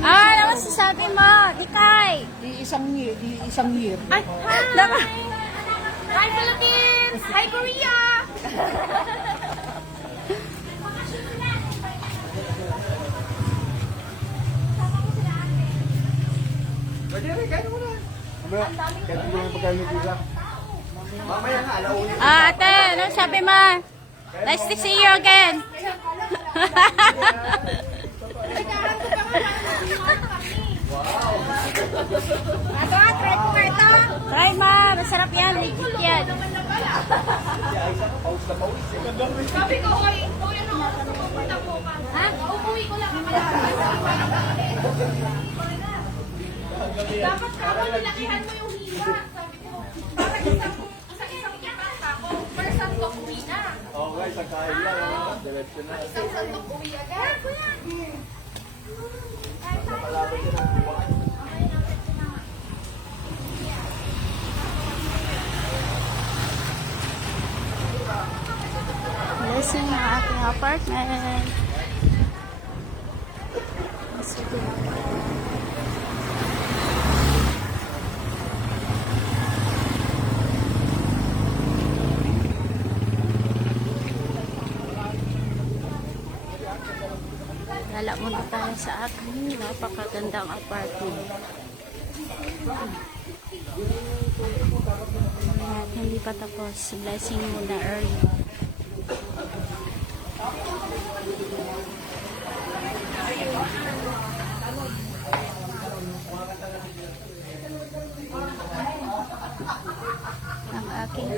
Ano masasabi mo? Dikay! Isang year. Ay, hi! Hi, Philippines! Hi, Korea! Pwede rin, kain mo na. Kahit hindi mo pagkain ng pizza. Mamaya nga, alauna. Ate, ano sabi mo? Nice to see you again. Try ma, masarap yan, legit yan. Sabi ko, oy, ano ako sa pupunta po ka? Ha? Uuwi ko lang. Dapat kako, nilakihan mo yung hiwa. Sabi ko, parang isang ikat ako. First sandok uwi na. Okay, sa kain lang. Diretso na. Isang sandok uwi agad. Blessing ng aking apartment. Sige na. Lala muna tayo sa aking napakagandang apartment. At hindi pa tapos. Blessing muna early. Ang aking